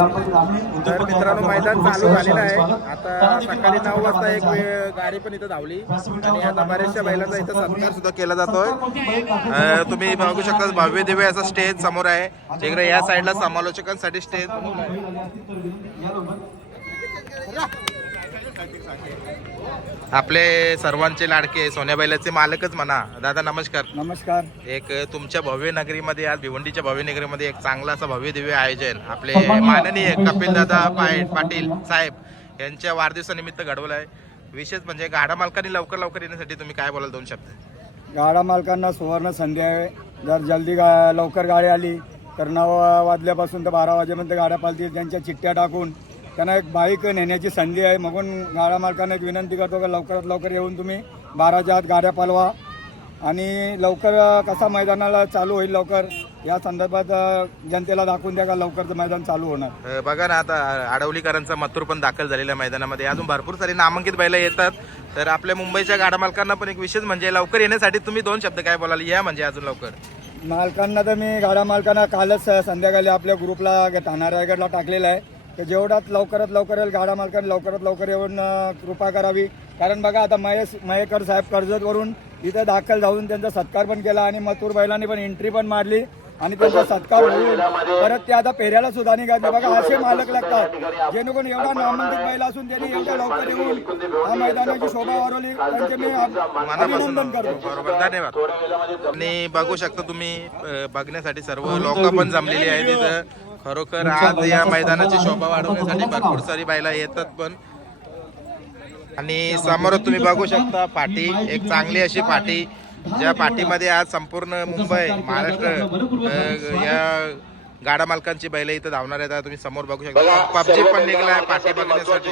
तर मित्रांनो मैदान चालू झालेलं आहे आता सकाळी नऊ वाजता एक गाडी पण इथं धावली आणि आता बऱ्याचशा बैलांचा इथं सत्कार सुद्धा केला जातोय तुम्ही बघू शकता भव्य दिव्य असा स्टेज समोर आहे इकडे या साईडला समालोचकांसाठी स्टेज आपले सर्वांचे लाडके सोन्या बैलाचे मालकच म्हणा. दादा नमस्कार. नमस्कार. एक तुमच्या भव्य नगरीमध्ये आज भिवंडीच्या भव्य नगरीमध्ये एक चांगला असं भव्य दिव्य आयोजन. आपले माननीय कपिल दादा पाटील साहेब यांच्या वाढदिवसानिमित्त घडवलं आहे विशेष म्हणजे गाडा मालकांनी लवकर लवकर येण्यासाठी तुम्ही काय बोलाल दोन शब्द? गाडा मालकांना सुवर्ण संधी आहे. जर जल्दी गा लवकर गाडी आली तर नऊ वाजल्यापासून तर बारा वाजेपर्यंत गाड्या पालतील त्यांच्या चिठ्ठ्या टाकून त्यांना एक बाईक नेण्याची संधी आहे. म्हणून गाडा मालकांना एक विनंती करतो की लवकरात लवकर येऊन तुम्ही बाराच्या आत गाड्या पालवा. आणि लवकर कसा मैदानाला चालू होईल लवकर या संदर्भात जनतेला दाखवून द्या का लवकर मैदान चालू होणार. बघा ना आता आडवलीकरांचा मथुर पण दाखल झालेला आहे मैदानामध्ये. अजून भरपूर सारी नामांकित बैला येतात. तर आपल्या मुंबईच्या गाडा मालकांना पण एक विशेष म्हणजे लवकर येण्यासाठी तुम्ही दोन शब्द काय बोलाल? या म्हणजे अजून लवकर. मालकांना तर मी गाडा मालकांना कालच संध्याकाळी आपल्या ग्रुपला ठाणा रायगडला टाकलेला आहे. तर जेवढ्यात लवकरात लवकर येईल गाडा मालकाने लवकरात लवकर येऊन कृपा करावी. कारण बघा आता महेश मयेकर साहेब कर्जतवरून इथं दाखल जाऊन त्यांचा सत्कार पण केला आणि मथुर बैलांनी पण एंट्री पण मारली. आणि त्यांचा सत्कार होऊन परत ते आता पेऱ्याला सुद्धा निघाले बघा असे मालक लागतात. जेणेकरून एवढा नामांकित बैल असून त्यांनी एवढ्या लवकर येऊन हा मैदानाची शोभा वाढवली. त्यांचे मी अभिनंदन करतो. बरोबर धन्यवाद. आणि बघू शकता तुम्ही बघण्यासाठी सर्व लोक पण जमलेली आहेत तिथं खरोखर आज या मैदानाची शोभा वाढवण्यासाठी भरपूर सारी बैला येतात पण. आणि समोर तुम्ही बघू शकता पाठी एक चांगली अशी पाठी ज्या पाठीमध्ये आज संपूर्ण मुंबई महाराष्ट्र या गाडा मालकांची बैल इथं धावणार आहेत. तुम्ही समोर बघू शकता. पबजी पण निघलाय पाठी बघण्यासाठी